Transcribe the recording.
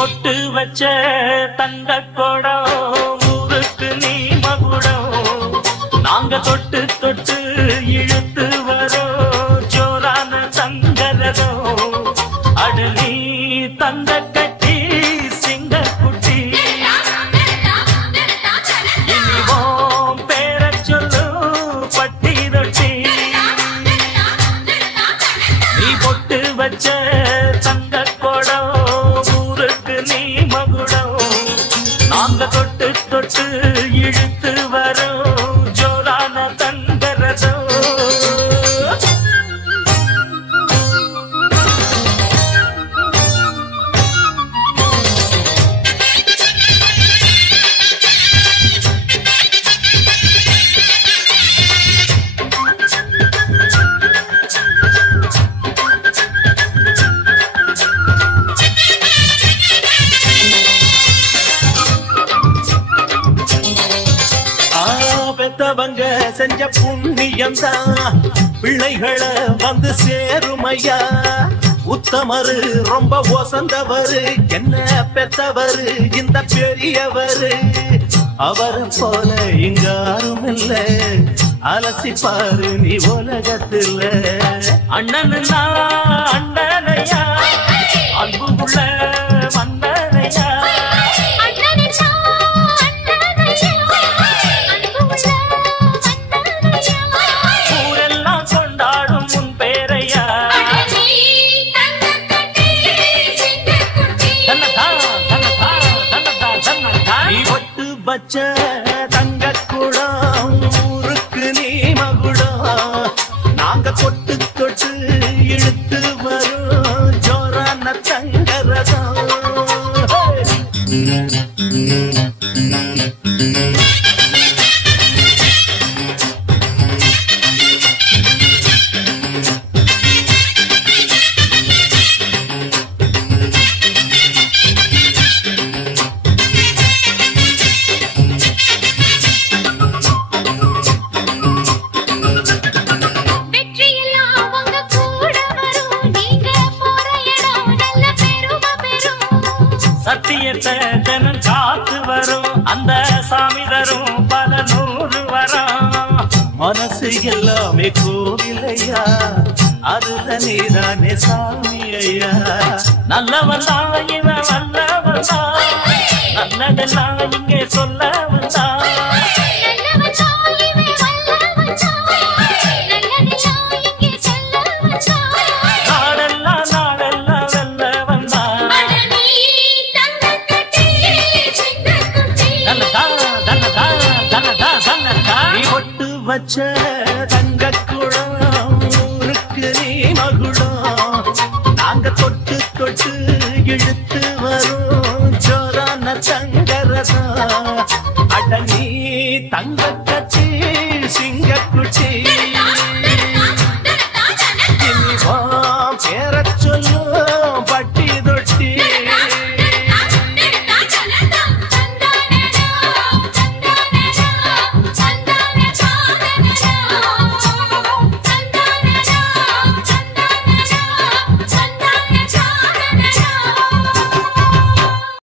பொட்டு வச்ச தங்க கொடம் ஊருக்கு நீ மகுடம் நாங்க தொட்டு தொட்டு இழுத்து வரோம் ஜோரான தங்கரதம் அடு நீ தங்க கட்டி சிங்க குட்டி இனிவோம் பேர சொல்லு பட்டி தொட்டி நீ பொட்டு வச்ச தங்க கொடம் ஊருக்கு நீ மகுடம் நாங்க தொட்டு தொட்டு இழுத்து வரோம் ஜோரான தங்கரதம் பெத்தவங்க செஞ்ச புண்ணியம்தான் பிள்ளைகளை வந்து சேருமையா உத்தமரு ரொம்ப ஒசந்தவரு என்ன பெத்தவரு இந்த பெரியவரு அவரை போல இங்க யாரும் இல்ல அலசி பாரு நீ உலகத்துல அண்ணனுன்னா அண்ணனையா அன்புள்ள மன்னனையா வச்ச தங்க குடம் ஊருக்கு நீ மகுடம் நாங்க தொட்டு தொட்டு இழுத்து வரும் ஜோரான தங்கரதம் சத்தியத்தை ஜனம் காத்து வரும் அந்த சாமி தரும் பல நூறு வரம் மனசு எல்லாமே கோவிலையா அதுல நீதானே சாமி ஐயா நல்லவன் தான் இவன் வல்லவன் தான் நல்லதெல்லாம் இங்கே சொல்ல வந்தா வச்ச தங்க குடம் ஊருக்கு நீ மகுடம் நாங்க தொட்டு தொட்டு இழுத்து வரும் ஜோரான தங்கரதம் அட நீ தங்க